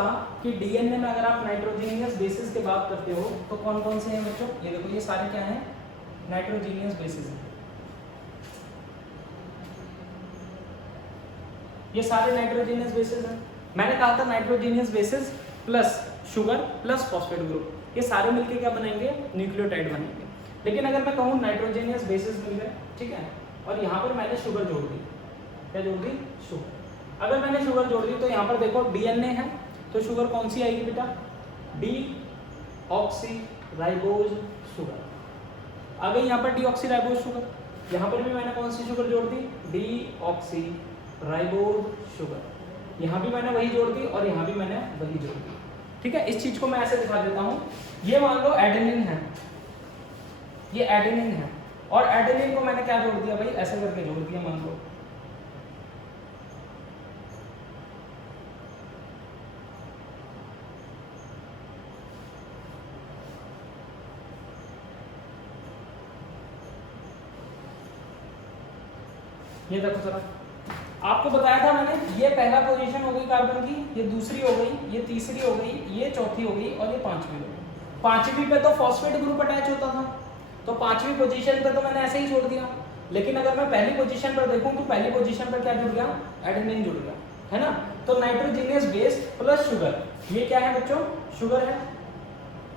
कहा कि डीएनए में अगर आप नाइट्रोजीनियस बेसिस की बात करते हो तो कौन कौन से हैं बच्चों? ये देखो, ये सारे क्या हैं? नाइट्रोजीनियस बेसिस हैं। ये सारे नाइट्रोजीनियस बेसिस हैं। मैंने कहा था nitrogenous basis plus sugar plus phosphate group, ये सारे मिलके क्या बनेंगे? न्यूक्लियोटाइड बनेंगे। लेकिन अगर मैं कहूँ नाइट्रोजीनियस बेसिस मिल गए, ठीक है, और यहाँ पर मैंने शुगर जोड़ दी, क्या जोड़ दी? शुगर। अगर मैंने शुगर जोड़ दी तो यहाँ पर देखो डीएनए है, तो शुगर कौन सी आएगी बेटा? डी ऑक्सी राइबोज शुगर आ गई। यहाँ पर डी ऑक्सी राइबोज शुगर, यहाँ पर भी मैंने कौन सी शुगर जोड़ दी? Deoxyribose sugar. यहाँ भी मैंने वही जोड़ दी और यहाँ भी मैंने वही जोड़ दी, ठीक है। इस चीज को मैं ऐसे दिखा देता हूँ। ये मान लो एडेनिन है, ये एडेनिन है, और एडेनिन को मैंने क्या जोड़ दिया भाई? ऐसे करके जोड़ दिया मान लो। ये देखो जरा, आपको बताया था मैंने, ये पहला पोजीशन हो गई कार्बन की, ये दूसरी हो गई, ये तीसरी हो गई, ये चौथी हो गई और ये पांचवी हो गई। पांचवी पे तो फॉस्फेट ग्रुप अटैच होता था, तो पांचवी पोजीशन पे तो मैंने ऐसे ही छोड़ दिया। लेकिन अगर मैं पहली पोजीशन पर देखूं तो पहली पोजीशन पर क्या जुड़ गया? एडेनिन जुड़ गया, है ना। तो नाइट्रोजीनियस बेस प्लस शुगर, ये क्या है बच्चों? शुगर है,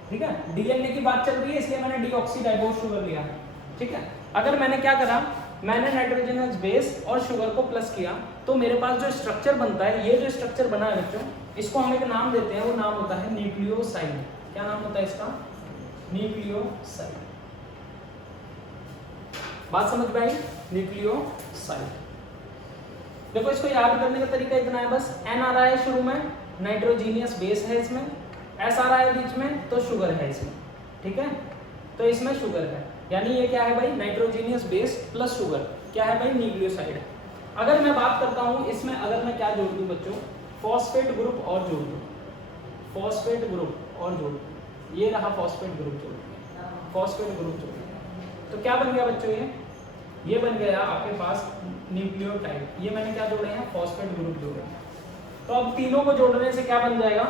ठीक है। डीएनए की बात चल रही है इसलिए मैंने डीऑक्सीराइबोज शुगर लिया है, ठीक है। अगर मैंने क्या करा, मैंने नाइट्रोजनस बेस और शुगर को प्लस किया, तो मेरे पास जो स्ट्रक्चर बनता है, ये जो स्ट्रक्चर बना है बच्चों, इसको हम एक नाम देते हैं, वो नाम होता है न्यूक्लियोसाइड। क्या नाम होता है इसका? न्यूक्लियोसाइड। बात समझ में आई? न्यूक्लियोसाइड। देखो इसको याद करने का तरीका इतना है बस, एन आ रहा है शुरू में, नाइट्रोजीनियस बेस है इसमें, एस आ रहा है बीच में, तो शुगर है इसमें, ठीक है। तो इसमें शुगर है, यानी ये क्या है भाई? नाइट्रोजीनियस बेस प्लस शुगर, क्या है भाई? न्यूक्लियोसाइड। अगर मैं बात करता हूँ इसमें, अगर मैं क्या जोड़ दूँ बच्चों? फॉस्फेट ग्रुप और जोड़ दूँ, फॉस्फेट ग्रुप और जोड़ दूँ, ये रहा फॉस्फेट ग्रुप जोड़ दिया, फॉस्फेट ग्रुप जोड़ दिया, तो क्या बन गया बच्चों? ये बन गया आपके पास न्यूक्लियोटाइड। ये मैंने क्या जोड़े हैं? फॉस्फेट ग्रुप जोड़े हैं। तो अब तीनों को जोड़ने से क्या बन जाएगा?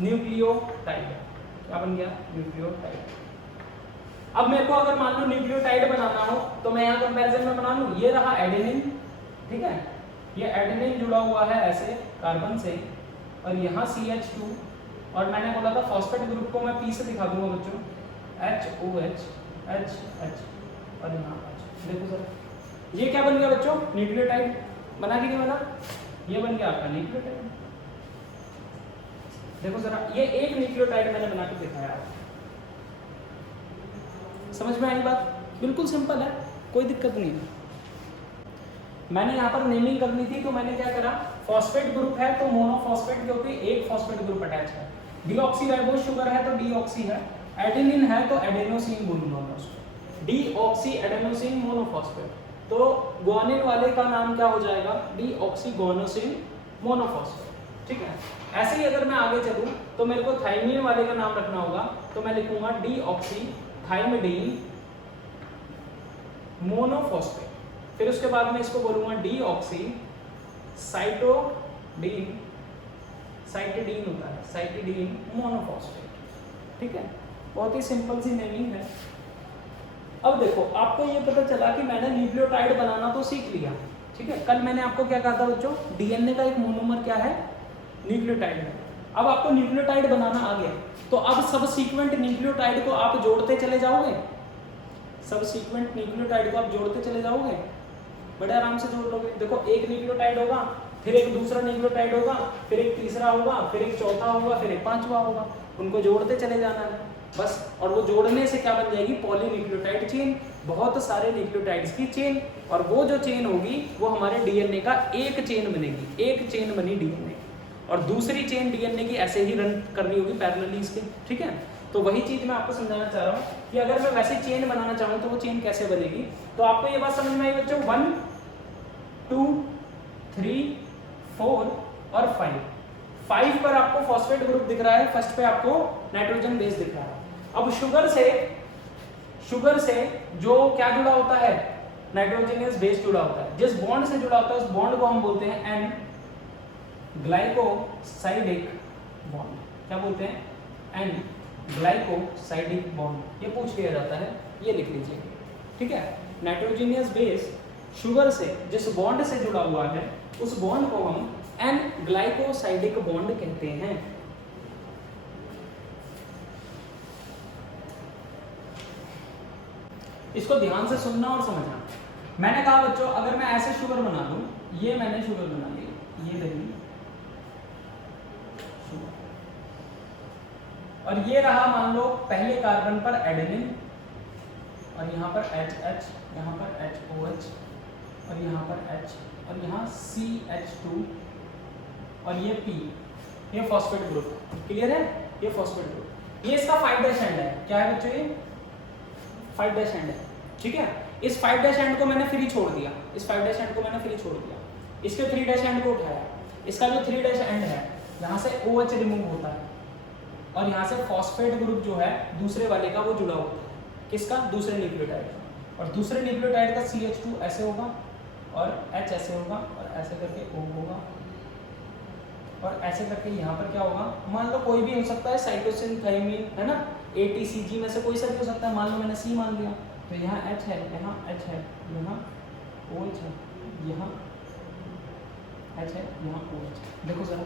न्यूक्लियोटाइड। क्या बन गया? न्यूक्लियोटाइड। अब मेरे को अगर मान लो न्यूक्लियोटाइड बनाना हो तो मैं यहाँ कंपैरिजन में बना लूँ, ये रहा एडेनिन, ठीक है, ये एडेनिन जुड़ा हुआ है ऐसे कार्बन से, और यहाँ CH2, और मैंने बोला था फॉस्फेट ग्रुप को मैं P से दिखा दूंगा बच्चों, HOH HH, और यहाँ H। देखो सर, ये क्या बन गया बच्चों? न्यूक्लियोटाइड। बना कि नहीं बना? ये बन गया आपका न्यूक्लियोटाइड। देखो जरा, ये एक न्यूक्लियोटाइड मैंने बना के दिखाया, समझ में आई बात? बिल्कुल सिंपल है, कोई दिक्कत नहीं है। मैंने यहाँ पर नेमिंग करनी थी तो मैंने क्या करा, फॉस्फेट ग्रुप है तो मोनोफॉस्फेट, क्योंकि एक फॉस्फेट ग्रुप अटैच है। डीऑक्सीराइबोज शुगर है तो डीऑक्सी है, एडेनिन है तो adenosine monophosphate, deoxy adenosine monophosphate. तो ग्वानिन वाले का नाम क्या हो जाएगा? डीऑक्सीगोनोसिन मोनोफॉस्फेट, ठीक है। ऐसे ही अगर मैं आगे चलूँ तो मेरे को थाइमिन वाले का नाम रखना होगा, तो मैं लिखूंगा डीऑक्सी थाइमिडीन मोनोफॉस्फेट। फिर उसके बाद में इसको बोलूंगा डीऑक्सी साइटोडीन, साइटिडीन होता है, साइटिडीन मोनोफॉस्फेट, ठीक है। बहुत ही सिंपल सी नेमिंग है। अब देखो, आपको ये पता चला कि मैंने न्यूक्लियोटाइड बनाना तो सीख लिया, ठीक है। कल मैंने आपको क्या कहा था बच्चों? डीएनए का एक मोनोमर क्या है? न्यूक्लियोटाइड है। अब आपको न्यूक्लियोटाइड बनाना आ गया, तो अब सब सीक्वेंट न्यूक्लियोटाइड को आप जोड़ते चले जाओगे, सब सीक्वेंट न्यूक्लियोटाइड को आप जोड़ते चले जाओगे, बड़े आराम से जोड़ लोगे। देखो, एक न्यूक्लियोटाइड होगा, फिर एक दूसरा न्यूक्लियोटाइड होगा, फिर एक तीसरा होगा, फिर एक चौथा होगा, फिर एक पांचवा होगा, उनको जोड़ते चले जाना है बस। और वो जोड़ने से क्या बन जाएगी? पॉलीन्यूक्लियोटाइड चेन, बहुत सारे न्यूक्लियोटाइड्स की चेन। और वो जो चेन होगी वो हमारे डीएनए का एक चेन बनेगी, एक चेन बनी डीएनए, और दूसरी चेन डीएनए की ऐसे ही रन कर रही होगी पैरेलली इसके, ठीक है। तो वही चीज मैं आपको समझाना चाह रहा हूँ कि अगर मैं वैसी चेन बनाना चाहूँ तो वो चेन कैसे बनेगी। तो आपको ये बात समझ में आई बच्चों? 1 2 3 4 और 5 पर आपको फॉस्फेट ग्रुप दिख रहा है, फर्स्ट पे आपको नाइट्रोजन बेस दिख रहा है। अब शुगर से जो क्या जुड़ा होता है? नाइट्रोजनियस बेस जुड़ा होता है। जिस बॉन्ड से जुड़ा होता है उस बॉन्ड को हम बोलते हैं एन ग्लाइकोसाइडिक बॉन्ड, क्या बोलते हैं, एन ग्लाइकोसाइडिक बॉन्ड, ये पूछ लिया जाता है, ये लिख लीजिए, ठीक है। नाइट्रोजनियस बेस शुगर से जिस बॉन्ड से जुड़ा हुआ है उस बॉन्ड को हम एन ग्लाइकोसाइडिक बॉन्ड कहते हैं। इसको ध्यान से सुनना और समझना। मैंने कहा बच्चों अगर मैं ऐसे शुगर बना लूं, ये मैंने शुगर बना ली, ये रही शुगर, और ये रहा मान लो पहले कार्बन पर एडेनिन, और यहाँ पर HH, यहाँ पर HOH, और यहाँ पर H, और यहाँ CH2, और ये P, ये फॉस्फेट ग्रुप, क्लियर है, ये फॉस्फेट ग्रुप, ये इसका 5' एंड है, क्या है बच्चों ये 5' एंड है, ठीक है। इस 5' एंड को मैंने फ्री छोड़ दिया, इस 5' एंड को मैंने फ्री छोड़ दिया, इसके 3' एंड को उठाया, इसका जो 3' एंड है यहाँ से OH रिमूव होता है, और यहाँ से फॉस्फेट ग्रुप जो है दूसरे वाले का वो जुड़ा होता है, किसका, दूसरे न्यूक्लियोटाइड का, और दूसरे न्यूक्लियोटाइड का CH2 ऐसे होगा और H ऐसे होगा और ऐसे करके O होगा और ऐसे करके यहाँ पर क्या होगा, मान लो कोई भी हो सकता है, साइटोसिन, थायमिन, है ना, ATCG में से कोई सा भी हो सकता है, मान लो मैंने C मान लिया, तो यहाँ H है, यहाँ H है, यहाँ OH है, यहाँ H है, यहाँ OH है, देखो जरा।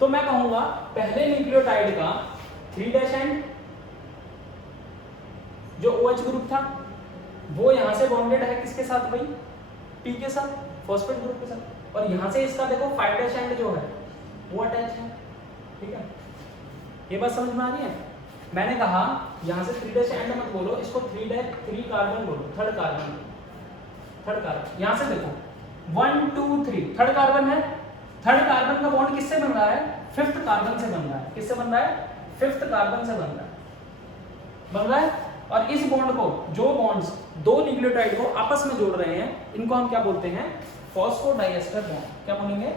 तो मैं कहूँगा पहले न्यूक्लियोटाइड का 3' एंड जो OH ग्रुप था वो यहाँ से बॉन्डेड है किसके साथ भाई, P के साथ, फॉस्फेट ग्रुप के साथ, और यहाँ से इसका देखो 5' एंड जो है वो अटैच है, ठीक है। ये बात समझ में आ रही है। मैंने कहा यहाँ से 3' एंड मत बोलो, इसको 3 कार्बन बोलो, थर्ड कार्बन। यहाँ से देखो 1 2 3 थर्ड कार्बन है, थर्ड कार्बन का बॉन्ड किससे बन रहा है, 5th कार्बन से बन रहा है, किससे बन रहा है, 5th कार्बन से बन रहा है। और इस बॉन्ड को, जो बॉन्ड्स दो न्यूक्लियोटाइड को आपस में जोड़ रहे हैं, इनको हम क्या बोलते हैं, फॉस्फोडाइएस्टर बॉन्ड, क्या बोलेंगे,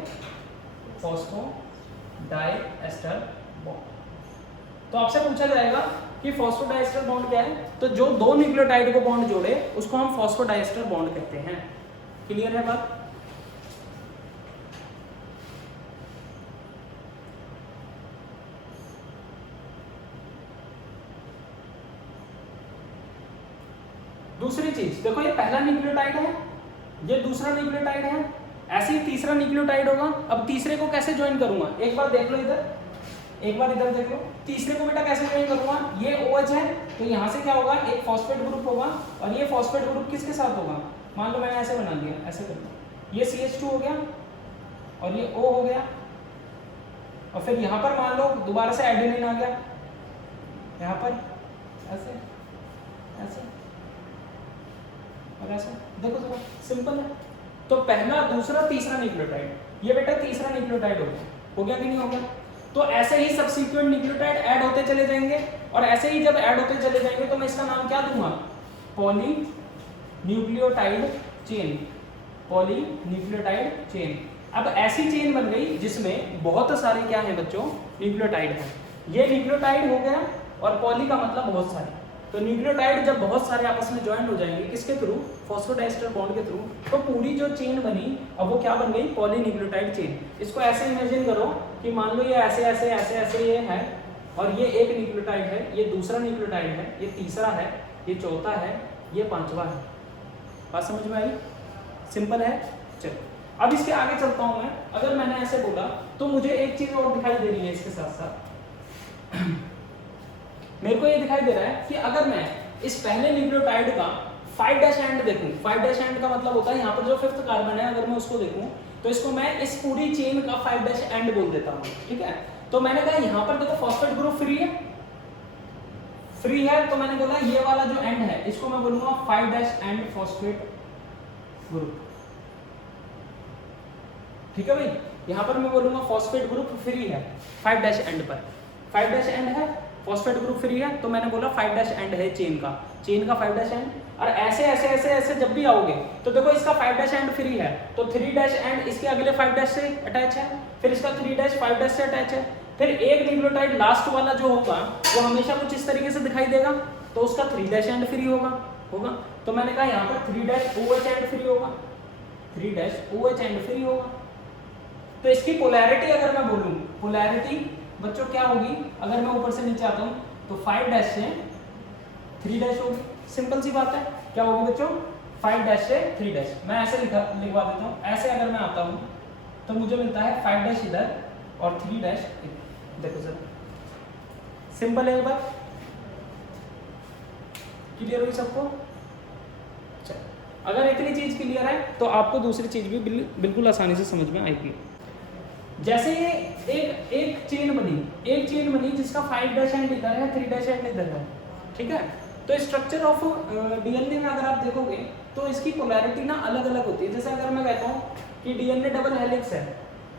फॉस्फोडाइएस्टर बॉन्ड। तो आपसे पूछा जाएगा कि फॉस्फोडाइएस्टर बॉन्ड क्या है, तो जो दो न्यूक्लियोटाइड को बॉन्ड जोड़े उसको हम फॉस्फोडाइएस्टर बॉन्ड कहते हैं। क्लियर है बात। दूसरी चीज देखो, ये पहला न्यूक्लियोटाइड है, ये दूसरा न्यूक्लियोटाइड है, ऐसे ही तीसरा न्यूक्लियोटाइड होगा। अब तीसरे को कैसे ज्वाइन करूंगा, एक बार देख लो इधर, एक बार इधर देख लो, तीसरे को बेटा कैसे ज्वाइन करूंगा, ये OH है तो यहाँ से क्या होगा, एक फॉस्फेट ग्रुप होगा, और ये फॉस्फेट ग्रुप किसके साथ होगा, मान लो मैंने ऐसे बना लिया, ऐसे कर लो, ये CH2 हो गया और ये O हो गया, और फिर यहाँ पर मान लो दोबारा से एडेनिन आ गया, यहाँ पर ऐसे ऐसे और ऐसे, देखो जरा सिंपल है। तो पहला, दूसरा, तीसरा न्यूक्लियोटाइड, ये बेटा तीसरा न्यूक्लियोटाइड हो गया कि नहीं हो गया। तो ऐसे ही सबसीक्वेंट न्यूक्लियोटाइड ऐड होते चले जाएंगे, और ऐसे ही जब ऐड होते चले जाएंगे तो मैं इसका नाम क्या दूंगा, poly nucleotide chain, poly nucleotide chain. अब ऐसी चेन बन गई जिसमें बहुत सारे क्या है बच्चों, न्यूक्लियोटाइड है। ये न्यूक्लियोटाइड हो गया, और पॉली का मतलब बहुत सारे। तो न्यूक्लियोटाइड जब बहुत सारे आपस में ज्वाइन हो जाएंगे किसके थ्रू, फॉस्फोडाइएस्टर बॉन्ड के थ्रू, तो पूरी जो चेन बनी अब वो क्या बन गई, पॉली न्यूक्लियोटाइड चेन। इसको ऐसे इमेजिन करो कि मान लो ये ऐसे ऐसे ऐसे ऐसे ये है, और ये एक न्यूक्लियोटाइड है, ये दूसरा न्यूक्लियोटाइड है, ये तीसरा है, ये चौथा है, ये पांचवा है। बात समझ में आई, सिंपल है। चलो अब इसके आगे चलता हूं मैं। अगर मैंने ऐसे बोला तो मुझे एक चीज और दिखाई दे रही है इसके साथ साथ मेरे को ये दिखाई दे रहा है कि अगर मैं इस पहले न्यूक्लियोटाइड का 5' एंड देखूं, 5' एंड का मतलब होता है यहाँ पर जो 5th कार्बन है, अगर मैं उसको देखूं तो इसको मैं इस पूरी चेन का 5' एंड बोल देता हूँ, ठीक है। तो मैंने कहा यहाँ पर देखो फॉस्फेट ग्रुप फ्री है, तो मैंने बोला ये वाला जो एंड है इसको मैं बोलूंगा 5' एंड फॉस्फेट ग्रुप, ठीक है भाई। यहाँ पर मैं बोलूंगा फॉस्फेट ग्रुप फ्री है 5' एंड पर, 5' एंड है, फॉस्फेट ग्रुप फ्री है, तो मैंने बोला 5' एंड है चेन का 5' एंड। और ऐसे ऐसे ऐसे ऐसे जब भी आओगे तो देखो इसका 5' एंड फ्री है, तो 3' एंड इसके अगले 5' से अटैच है, फिर इसका 3' 5' से अटैच है, फिर एक न्यूक्लियोटाइड लास्ट वाला जो होगा वो हमेशा कुछ इस तरीके से दिखाई देगा, तो उसका 3' एंड फ्री होगा। तो मैंने कहा यहाँ पर 3' OH एंड फ्री होगा, 3' OH एंड फ्री होगा। तो इसकी पोलैरिटी अगर मैं बोलूं, पोलैरिटी बच्चों क्या होगी, अगर मैं ऊपर से नीचे आता हूँ तो 5 डैश से 3 डैश होगी, सिंपल सी बात है। क्या होगी बच्चों, 5 डैश से 3 डैश। मैं ऐसे लिखवा देता हूँ, ऐसे अगर मैं आता हूँ तो मुझे मिलता है 5 डैश इधर और 3 डैश इधर। देखो सर सिंपल है, बात क्लियर हुई सबको। चलो अगर इतनी चीज क्लियर है तो आपको दूसरी चीज भी बिल्कुल आसानी से समझ में आएगी। जैसे ये एक चेन बनी जिसका 5 डैश एंड इधर है, 3 डैश एंड इधर है, ठीक है। तो स्ट्रक्चर ऑफ डीएनए में अगर आप देखोगे तो इसकी पोलैरिटी ना अलग अलग होती है। जैसे अगर मैं कहता हूँ कि डीएनए डबल हेलिक्स है,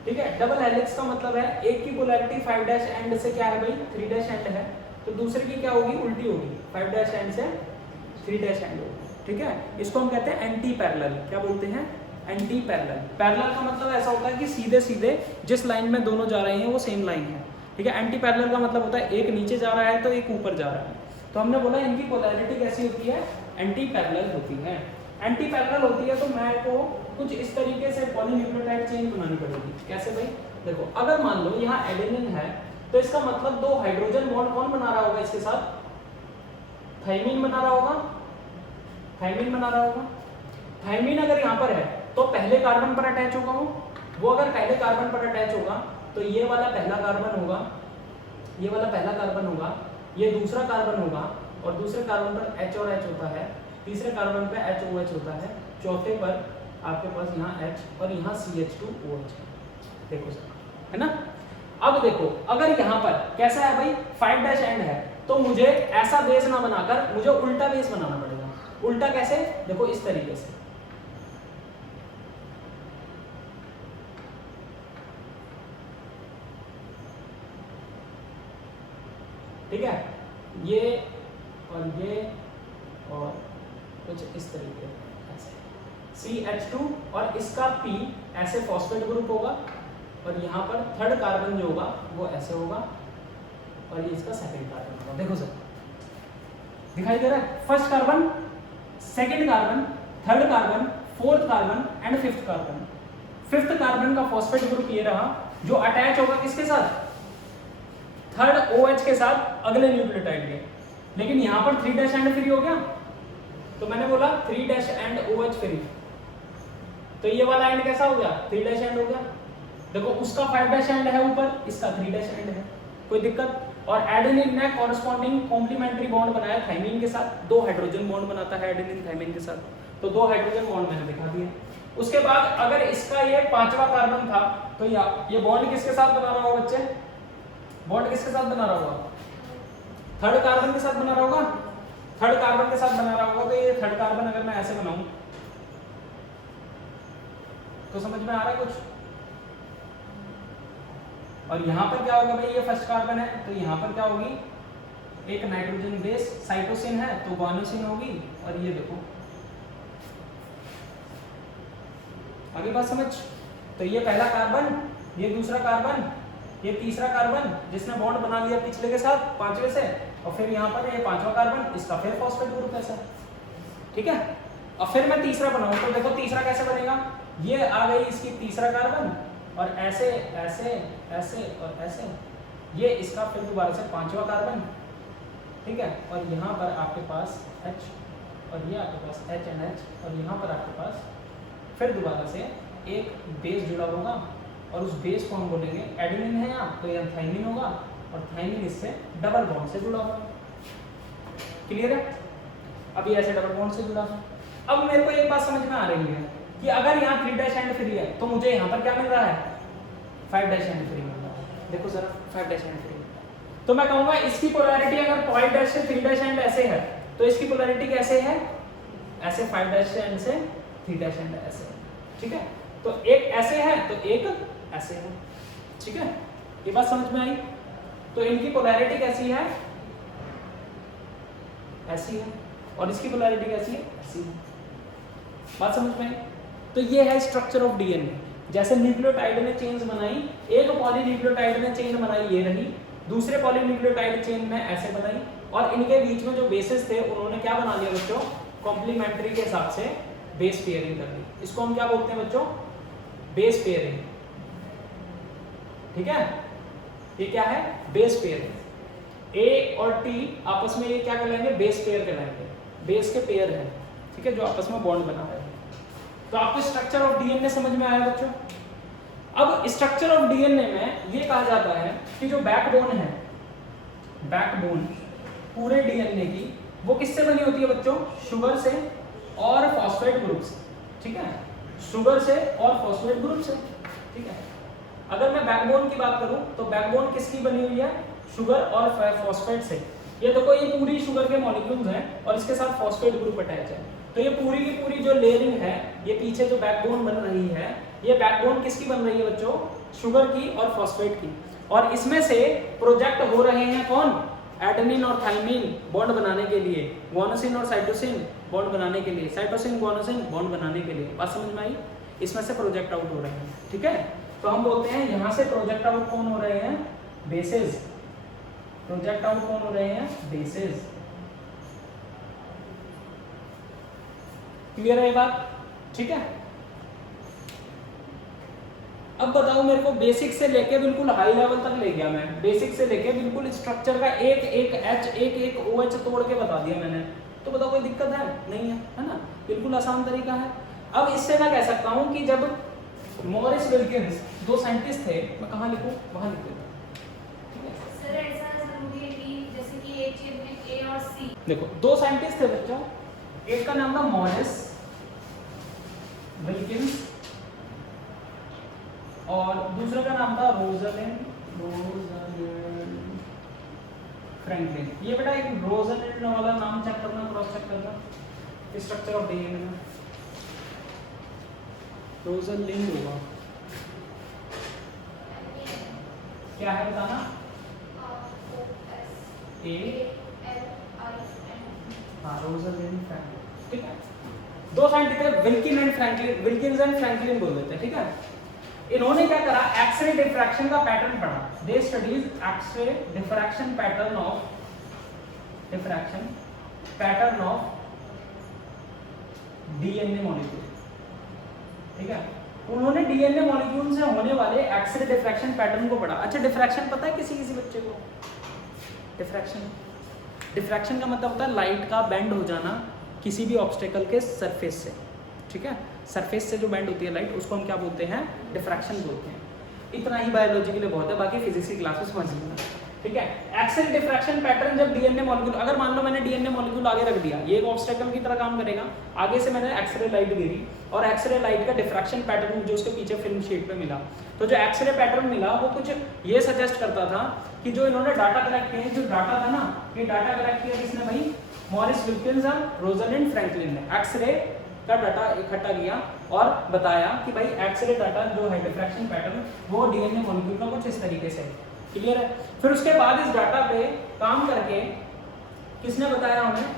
ठीक है, डबल हेलिक्स का मतलब है एक की पोलैरिटी 5 डैश एंड से क्या है भाई 3 डैश एंड है, तो दूसरे की क्या होगी, उल्टी होगी, 5 डैश एंड से 3 डैश एंड होगी, ठीक है। इसको हम कहते हैं एंटी पैरेलल। क्या बोलते हैं, एंटी पैरेलल। पैरेलल का मतलब ऐसा होता है कि सीधे सीधे जिस लाइन में दोनों जा रहे हैं वो सेम लाइन है, ठीक है। एंटी पैरेलल का मतलब होता है एक नीचे जा रहा है तो एक ऊपर जा रहा है। तो हमने बोला इनकी पोलैरिटी कैसी होती है, एंटी पैरेलल होती है। एंटी पैरेलल होती है तो मैं को कुछ इस तरीके से पॉलीन्यूक्लियोटाइड चेन बनानी पड़ेगी। कैसे भाई, देखो अगर मान लो यहाँ एडेनिन है तो इसका मतलब 2 हाइड्रोजन बॉन्ड कौन बना रहा होगा इसके साथ, थाइमिन बना रहा होगा, थाइमिन बना रहा होगा। थाइमिन अगर यहाँ पर है तो पहले कार्बन पर अटैच होगा वो अगर पहले कार्बन पर अटैच होगा तो ये वाला पहला कार्बन होगा, ये वाला पहला कार्बन होगा, ये दूसरा कार्बन होगा, और दूसरे कार्बन पर H और H होता है, तीसरे कार्बन पे HOH होता है, चौथे पर आपके पास यहाँ H और यहाँ CH2OH। देखो सर, है ना। अब देखो अगर यहाँ पर कैसा है भाई 5 डैश एंड है तो मुझे ऐसा बेस ना बनाकर मुझे उल्टा बेस बनाना पड़ेगा। उल्टा कैसे, देखो इस तरीके से, ठीक है, ये और कुछ इस तरीके ऐसे CH2 और इसका P ऐसे फॉस्फेट ग्रुप होगा, और यहाँ पर थर्ड कार्बन जो होगा वो ऐसे होगा, और ये इसका सेकंड कार्बन होगा। देखो सर दिखाई दे रहा है, first carbon, second carbon, third carbon, fourth carbon and fifth carbon. Fifth carbon का फॉस्फेट ग्रुप ये रहा जो अटैच होगा किसके साथ, थर्ड OH के साथ अगले न्यूक्लियोटाइड के। लेकिन यहाँ पर 3 डैश एंड फ्री हो गया, तो मैंने बोला 3 डैश एंड OH फ्री, तो ये वाला एंड कैसा हो गया, 3 डैश एंड हो गया। देखो उसका 5 डैश एंड है ऊपर, इसका 3 डैश एंड है, कोई दिक्कत। और एडेनिन ने कॉरेस्पॉन्डिंग कॉम्प्लीमेंट्री बॉन्ड बनाया थाइमिन के साथ, 2 हाइड्रोजन बॉन्ड बनाता है एडेनिन थाइमिन के साथ, तो 2 हाइड्रोजन बॉन्ड मैंने दिखा दिया। उसके बाद अगर इसका ये 5वां कार्बन था तो ये बॉन्ड किसके साथ बना रहा होगा बच्चे, बॉन्ड किसके साथ बना रहा होगा, थर्ड कार्बन के साथ बना रहा होगा, थर्ड कार्बन के साथ बना रहा होगा। तो ये थर्ड कार्बन अगर मैं ऐसे बनाऊं तो समझ में आ रहा है कुछ। और यहाँ पर क्या होगा भाई, ये फर्स्ट कार्बन है तो यहाँ पर क्या होगी, एक नाइट्रोजन बेस, साइटोसिन है तो गुआनोसिन होगी, और ये देखो आगे बात समझ। तो ये पहला कार्बन, ये दूसरा कार्बन, ये तीसरा कार्बन जिसने बॉन्ड बना लिया पिछले के साथ 5वें से, और फिर यहाँ पर ये 5वां कार्बन, इसका फिर फॉस्फेट ग्रुप ऐसा, ठीक है। और फिर मैं तीसरा बनाऊं तो देखो तीसरा कैसे बनेगा, ये आ गई इसकी तीसरा कार्बन, और ऐसे ऐसे ऐसे और ऐसे, ये इसका फिर दोबारा से 5वां कार्बन, ठीक है। और यहाँ पर आपके पास H, और ये आपके पास H एंड H, और यहाँ पर आपके पास फिर दोबारा से एक बेस जुड़ा होगा, और उस बेस को हम बोलेंगे एडेनिन है यहाँ तो यह थाइमिन होगा, और थाइमिन इससे डबल बॉन्ड से जुड़ा होगा। क्लियर है, अभी ऐसे डबल बॉन्ड से जुड़ा है। अब मेरे को एक बात समझ में आ रही है कि अगर यहाँ 3 डैश एंड फ्री है तो मुझे यहाँ पर क्या मिल रहा है, 5 डैश एंड फ्री मिल रहा है। देखो जरा 5 डैश एंड फ्री, तो मैं कहूँगा इसकी पोलैरिटी अगर 5 डैश से 3 डैश एंड ऐसे है तो इसकी पोलैरिटी कैसे है, ऐसे 5 डैश एंड से 3 डैश एंड ऐसे, ठीक है। तो एक ऐसे है तो एक ऐसे है, ठीक है। ये बात समझ में आई। तो इनकी पोलैरिटी कैसी है, ऐसी है, और इसकी पोलैरिटी कैसी है, ऐसी है। बात समझ में आई। तो ये है स्ट्रक्चर ऑफ डीएनए। जैसे न्यूक्लियोटाइड ने चेन्स बनाई, एक पॉलीन्यूक्लियोटाइड ने चेन बनाई ये रही, दूसरे पॉलीन्यूक्लियोटाइड चेन ने ऐसे बनाई, और इनके बीच में जो बेसेस थे उन्होंने क्या बना लिया बच्चों, कॉम्प्लीमेंट्री के हिसाब से बेस पेयरिंग कर दी। इसको हम क्या बोलते हैं बच्चों, बेस पेयरिंग, ठीक है। ये क्या है? बेस पेयर है। ए और टी आपस में ये क्या कहलाएंगे? बेस पेयर कहलाएंगे, बेस के पेयर हैं, ठीक है, जो आपस में बॉन्ड बना रहे हैं। तो आपको स्ट्रक्चर ऑफ डीएनए समझ में आया बच्चों? अब स्ट्रक्चर ऑफ डीएनए में ये कहा जाता है कि जो बैकबोन है, बैकबोन पूरे डीएनए की, वो किससे बनी होती है बच्चों? शुगर से और फॉस्फेट ग्रुप से, ठीक है, शुगर से और फॉस्फेट ग्रुप से, ठीक है। अगर मैं बैकबोन की बात करूं तो बैकबोन किसकी बनी हुई है? शुगर और फॉस्फेट से। ये देखो, ये पूरी शुगर के मॉलिक्यूल्स हैं और इसके साथ फॉस्फेट ग्रुप अटैच है। तो ये पूरी की पूरी जो लेयरिंग है, ये पीछे जो बैकबोन बन रही है, ये बैकबोन किसकी बन रही है बच्चों? शुगर की और फॉस्फेट की। और इसमें से प्रोजेक्ट हो रहे हैं कौन? एडेनिन और थाइमिन बॉन्ड बनाने के लिए, गुआनोसिन और साइटोसिन बॉन्ड बनाने के लिए, साइटोसिन गुआनोसिन बॉन्ड बनाने के लिए। बात समझ में आई? इसमें से प्रोजेक्ट आउट हो रहे हैं, ठीक है। तो हम बोलते हैं यहाँ से प्रोजेक्ट आउट कौन हो रहे हैं? बेसेस। प्रोजेक्ट आउट कौन हो रहे हैं? बेसेस। क्लियर है ये बात? ठीक है। अब बताओ मेरे को, बेसिक से लेके बिल्कुल हाई लेवल तक ले गया मैं, बेसिक से लेके बिल्कुल स्ट्रक्चर का एक एक एच, एक एक OH तोड़ के बता दिया मैंने। तो बताओ कोई दिक्कत है? नहीं है ना? बिल्कुल आसान तरीका है। अब इससे मैं कह सकता हूं कि जब मॉरिस विल्किंस, दो साइंटिस्ट थे, मैं कहाँ लिखूं? वहां लिख देता हूं। सर ऐसा जरूरी है कि जैसे कि एक चीज में ए और सी। देखो, दो साइंटिस्ट थे बच्चों, एक का नाम था मॉरिस विल्किंस और दूसरे का नाम था रोजलिंड फ्रैंकलिन। ये बेटा एक रोजलिंड वाला नाम चेक करना, क्रॉस चेक करना स्ट्रक्चर ऑफ डीएनए में। रोजलिंड होगा, क्या है बताना? ए हाँ, रोजलिंड फ्रैंकलिन, ठीक है। दो साइंटिस्ट थे, Wilkin and Franklin, Wilkins and Franklin बोल देते हैं, ठीक है। इन्होंने क्या करा? एक्सरे डिफ्रैक्शन का पैटर्न पढ़ा। They studies x ray diffraction pattern of DNA molecule, ठीक है। उन्होंने डीएनए मॉलिक्यूल से होने वाले एक्सरे डिफ्रैक्शन पैटर्न को पढ़ा। अच्छा, डिफ्रैक्शन पता है किसी किसी बच्चे को? डिफ्रैक्शन का मतलब होता है लाइट का बेंड हो जाना किसी भी ऑब्स्टेकल के सरफेस से, ठीक है। सरफेस से जो बेंड होती है लाइट, उसको हम क्या बोलते हैं? डिफ्रैक्शन बोलते हैं। इतना ही बायोलॉजी के लिए बहुत है, बाकी फिजिक्स की क्लास में समझ लेना, ठीक है। एक्सरे डिफ्रैक्शन पैटर्न, जब डीएनए मॉलिक्यूल, अगर मान लो मैंने डीएनए मॉलिक्यूल आगे रख दिया, ये एक ऑब्स्टेकल की तरह काम करेगा, आगे से मैंने एक्सरे लाइट गिरी और एक्सरे लाइट का डिफ्रैक्शन पैटर्न जो उसके पीछे फिल्म शीट पे मिला, तो जो एक्सरे पैटर्न मिला वो कुछ ये सजेस्ट करता था कि जो इन्होंने डाटा कलेक्ट किए, जो डाटा था ना, ये डाटा कलेक्ट किया किसने भाई? मॉरिस विल्किंस और रोजलिंड फ्रैंकलिन ने एक्सरे का डाटा इकट्ठा किया और बताया कि भाई एक्सरे डाटा जो है डिफ्रैक्शन पैटर्न, वो डीएनए मॉलिक्यूल का कुछ इस तरीके से है। क्लियर है? फिर उसके बाद इस डाटा पे काम करके किसने बताया हमें?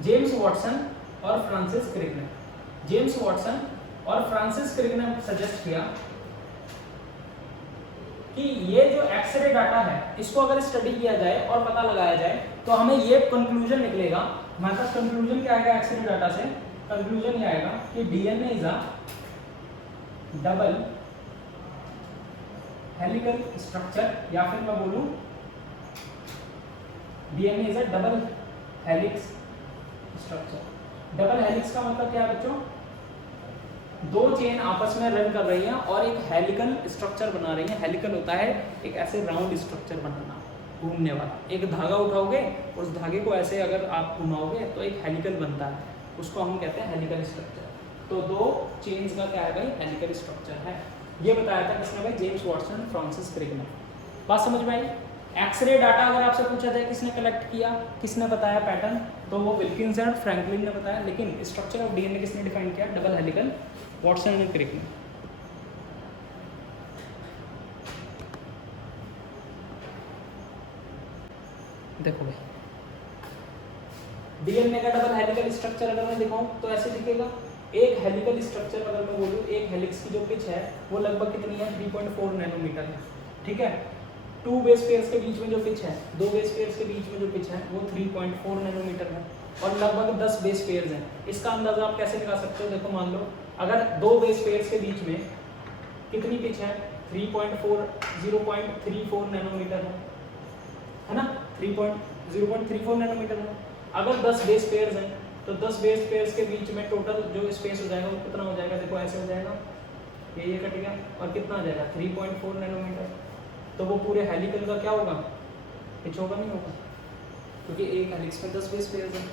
जेम्स वॉटसन और फ्रांसिस क्रिक ने। जेम्स वॉटसन और फ्रांसिस क्रिक ने सजेस्ट किया कि ये जो एक्सरे डाटा है, इसको अगर स्टडी किया जाए और पता लगाया जाए तो हमें ये कंक्लूजन निकलेगा। हमारे पास कंक्लूजन क्या आएगा एक्सरे डाटा से? कंक्लूजन ये आएगा कि DNA is a double helical structure, या फिर मैं बोलूं DNA is a double helix structure. Double helix का मतलब क्या है बच्चों? दो चेन आपस में रन कर रही हैं और एक हेलिकल स्ट्रक्चर बना रही हैं। हेलिकल होता है एक ऐसे राउंड स्ट्रक्चर बनाना, घूमने वाला। एक धागा उठाओगे, उस धागे को ऐसे अगर आप घुमाओगे तो एक हेलिकल बनता है, उसको हम कहते हैं हेलिकल स्ट्रक्चर। तो दो चेन्स का क्या है भाई? हेलिकल स्ट्रक्चर है। ये बताया था किसने भाई? जेम्स वॉटसन, फ्रांसिस क्रिक ने। बात समझ में आई? एक्सरे डाटा अगर आपसे पूछा जाए किसने कलेक्ट किया, किसने बताया पैटर्न, तो वो विल्किंस एंड फ्रैंकलिन ने बताया। लेकिन स्ट्रक्चर ऑफ डीएनए किसने डिफाइन किया? Double helical, Watson and Crick ने। देखो भाई, डीएनए का डबल हेलिकल स्ट्रक्चर अगर मैं दिखाऊं तो ऐसे दिखेगा। एक हेलिकल स्ट्रक्चर अगर मैं बोलूं, एक हेलिक्स की जो पिच है वो लगभग कितनी है? 3.4 नैनोमीटर है, ठीक है। टू बेस पेयर्स के बीच में जो पिच है, दो बेस पेयर्स के बीच में जो पिच है वो 3.4 नैनोमीटर है और लगभग 10 बेस पेयर्स हैं। इसका अंदाजा आप कैसे लगा सकते हो? देखो मान लो अगर दो बेस पेयर्स के बीच में कितनी पिच है? 0.34 नैनोमीटर है ना, 0.34 नैनोमीटर है। अगर 10 बेस पेयर्स हैं तो 10 बेस पेयर्स के बीच में टोटल जो स्पेस हो जाएगा वो कितना हो जाएगा, देखो ऐसे हो जाएगा, ये कट गया और कितना आ जाएगा 3.4 नैनोमीटर। तो वो पूरे हेलिकल का क्या होगा, पिच होगा नहीं होगा, क्योंकि एक हेलिक्स में 10 बेस पेयर्स हैं।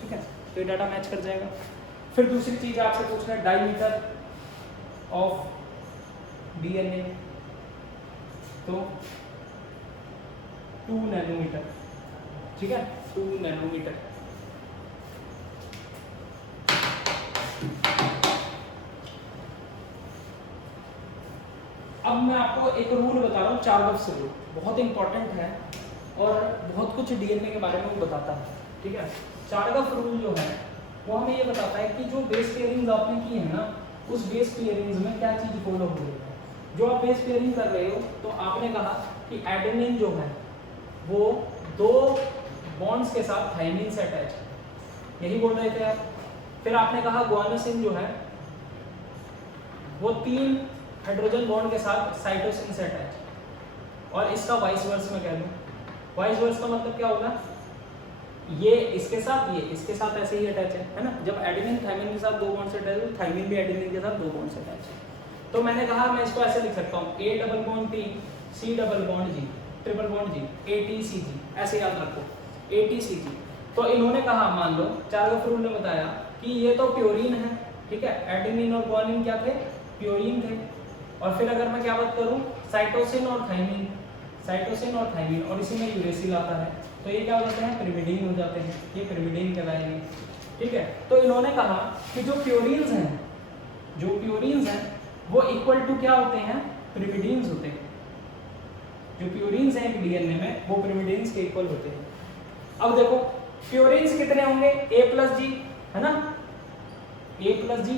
ठीक है, तो ये डाटा मैच कर जाएगा। फिर दूसरी चीज आपसे पूछना है डायमीटर ऑफ डीएनए, तो 2 नैनोमीटर। ठीक है, 2 नैनोमीटर। अब मैं आपको एक रूल बता रहा हूँ, चार्गफ्स रूल, बहुत इंपॉर्टेंट है और बहुत कुछ डीएनए के बारे में वो बताता है। ठीक है, चार्गफ रूल जो है वो हमें ये बताता है कि जो बेस पेयरिंग्स आपने की है ना, उस बेस पेयरिंग्स में क्या चीज फॉलो हो रही है। जो आप बेस पेयरिंग कर रहे हो तो आपने कहा कि एडेनिन जो है वो 2 बॉन्ड्स के साथ थाइमिन से अटैच है, यही बोल रहे थे आप। फिर आपने कहा गुआनोसिन जो है वो 3 हाइड्रोजन बॉन्ड के साथ साइटोसिन से अटैच है, और इसका वाइस वर्स में कह दूं, वाइस वर्स का मतलब क्या होगा, ये इसके साथ ये इसके साथ ऐसे ही अटैच है ना। जब एडेनिन थाइमिन के साथ 2 बॉन्ड से अटैच है, थाइमिन भी एडेनिन के साथ 2 बॉन्ड से अटैच है। तो मैंने कहा मैं इसको ऐसे लिख सकता हूँ, A double bond T, C double bond G, triple bond G, ATCG, ऐसे याद रखो ATCG। तो इन्होंने कहा, मान लो चार्गफ रूल ने बताया कि ये तो प्योरीन है, ठीक है, एडेनिन और गुआनिन क्या थे, प्योरीन थे। और फिर अगर मैं क्या बात करूं, साइटोसिन और थाइमिन, साइटोसिन और थाइमिन, और इसी में यूरेसिल आता है, तो ये क्या हो जाते हैं, पिरिमिडीन हो जाते हैं, ये पिरिमिडीन कहलाएंगे। ठीक है, तो इन्होंने कहा कि जो प्योरीन्स हैं, जो प्योरीन्स हैं वो इक्वल टू क्या होते हैं, पिरिमिडीन्स होते हैं। जो प्योरीन्स हैं एक डीएनए में वो पिरिमिडीन्स के इक्वल होते हैं। अब देखो प्योरीन्स कितने होंगे, A+G है ना, A+G,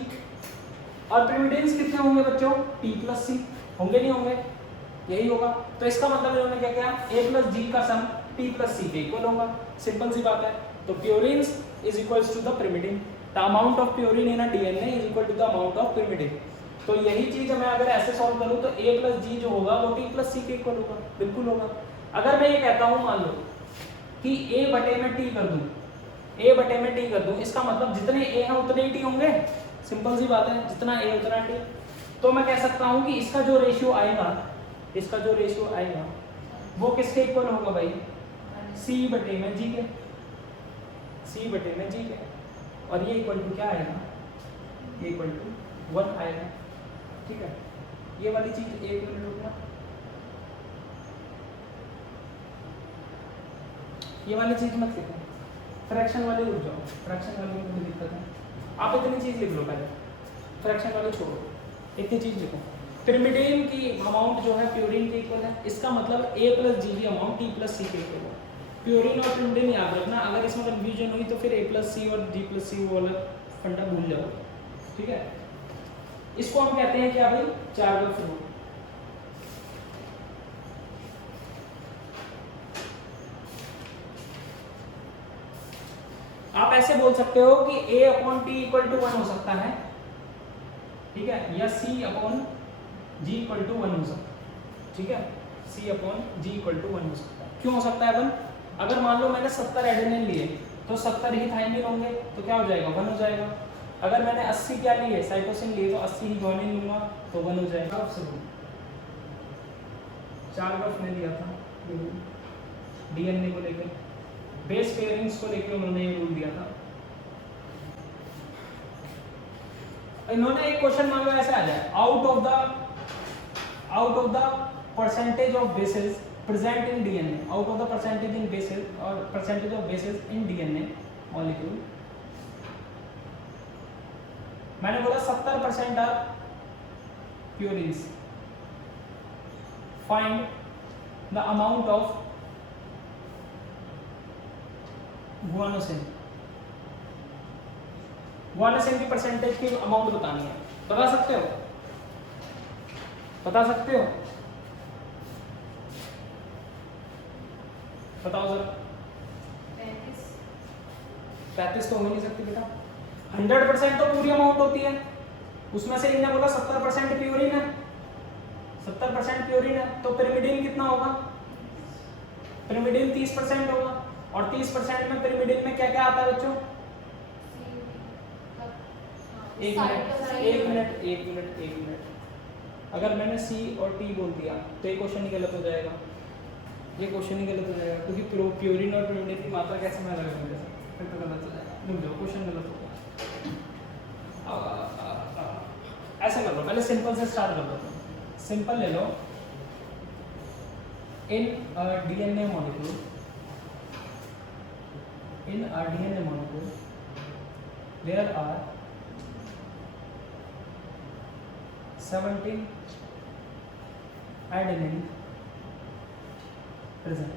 और पिरिमिडीन्स कितने होंगे बच्चों, T+C, होंगे नहीं होंगे, यही होगा। तो इसका मतलब इन्होंने क्या किया, A+G का सम T+C के इक्वल होगा, सिंपल सी बात है। तो purines is equals to the pyrimidine, the amount of purine in a DNA is equal to the amount of pyrimidine. तो यही चीज मैं अगर ऐसे सॉल्व करूं तो A+G जो होगा वो T+C के इक्वल होगा, बिल्कुल होगा। अगर मैं ये कहता हूं, मान लो कि A बटे में T कर दूं, A बटे में T कर दूं, इसका मतलब जितने A हैं उतने ही T होंगे, सिंपल सी बात है, जितना A उतना T। तो मैं कह सकता हूं कि इसका जो रेशियो आएगा, इसका जो रेशियो आएगा वो किसके इक्वल होगा भाई, C बटे में G के, C बटे में G के, और ये इक्वल टू क्या आएगा, ये इक्वल टू 1 आएगा। ठीक है, ये वाली चीज एक मिनट रुकना, ये वाली चीज मत लिखो, फ्रैक्शन वाली रुक जाओ, फ्रैक्शन वाली में कोई दिक्कत है, आप इतनी चीज लिख लो पहले, फ्रैक्शन वाली छोड़ो, इतनी चीज लिखो। पिरिमिडीन की अमाउंट जो है प्योरीन के इक्वल है, इसका मतलब A+G की अमाउंट T+C के इक्वल है। प्योरीन और पिरिमिडीन याद रखना, अगर इसमें कंफ्यूजन हुई तो फिर A+C और G+C वो वाला फंडा भूल जाओ। ठीक है, इसको हम कहते हैं क्या भाई, चार्गफ रूल। आप ऐसे बोल सकते हो कि A/T इक्वल टू 1 हो सकता है, ठीक है, या C/G इक्वल टू 1 हो सकता है। ठीक है, C/G इक्वल टू 1 हो सकता है। क्यों हो सकता है 1? अगर मान लो मैंने 70 एडेनिन लिए तो 70 ही थाइमिन होंगे, तो क्या हो जाएगा, 1 हो जाएगा। अगर मैंने 80 क्या लिए, साइटोसिन लिए, तो 80 ही गुआनिन लूंगा तो 1 हो जाएगा। चार्गफ ने दिया था डीएनए को लेकर, बेस पेयरिंग्स को लेकर उन्होंने ये रूल दिया था। इन्होंने एक क्वेश्चन मान लो ऐसा आ जाए, out of the percentage of bases present in DNA, out of the percentage in bases और percentage of bases in DNA molecule, मैंने बोला 70% are purines, find the amount of guanosine, guanosine की परसेंटेज की amount बतानी है, बता सकते हो, बता सकते हो, बताओ जरा। 35 तो हो नहीं सकती बेटा, 100% तो पूरी अमाउंट होती है, उसमें से इन्होंने बोला 70% प्योरीन है, 70% प्योरीन है, तो pyrimidine कितना होगा? pyrimidine 30% होगा, और 30% में pyrimidine में क्या क्या आता है बच्चों? एक मिनट। अगर मैंने C और T बोल दिया तो ये क्वेश्चन ही गलत हो जाएगा, क्योंकि प्योरीन और pyrimidine की मात्रा कैसे मैं अलग अलग कर सकता, फिर तो गलत हो जाएगा। रुक जाओ, क्वेश्चन गलत हो गया। ऐसे कर लो, पहले सिंपल से स्टार्ट कर लो। सिंपल ले लो, इन DNA molecule, there are 17 adenine present,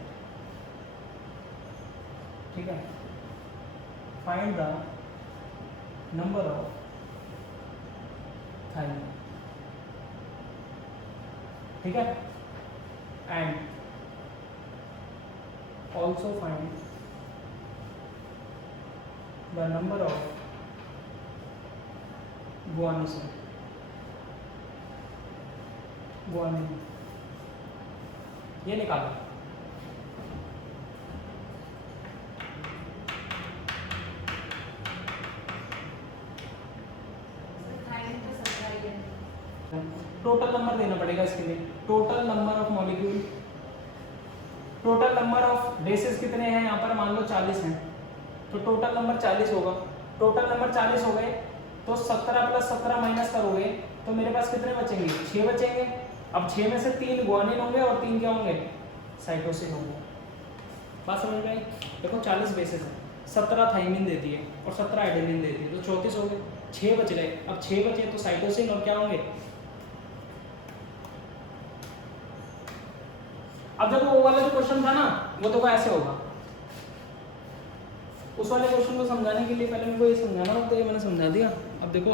ठीक है। Find the number of thymine, ठीक है, and also find the number of guanosine, ये निकालो। टोटल नंबर देना पड़ेगा इसके लिए, total number of molecule, total number of basis कितने हैं यहाँ पर, मान लो 40 हैं, तो टोटल नंबर 40 होगा। टोटल नंबर 40 हो गए तो 17 + 17 माइनस करोगे तो मेरे पास कितने बचेंगे? 6 बचेंगे। अब 6 में से 3 ग्वानिन होंगे और 3 क्या होंगे? साइटोसिन होंगे। बात समझ में आई? देखो 40 बेसिस है, 17 थाइमिन देती है और 17 एडेनिन देती है, तो 34 हो गए, 6 बच गए। अब 6 बचे तो साइटोसिन और क्या होंगे? अब देखो वो वाला जो क्वेश्चन था ना, वो देखो ऐसे होगा। उस वाले क्वेश्चन को समझाने के लिए पहले मेरे को ये समझाना होता है, ये मैंने समझा दिया। अब देखो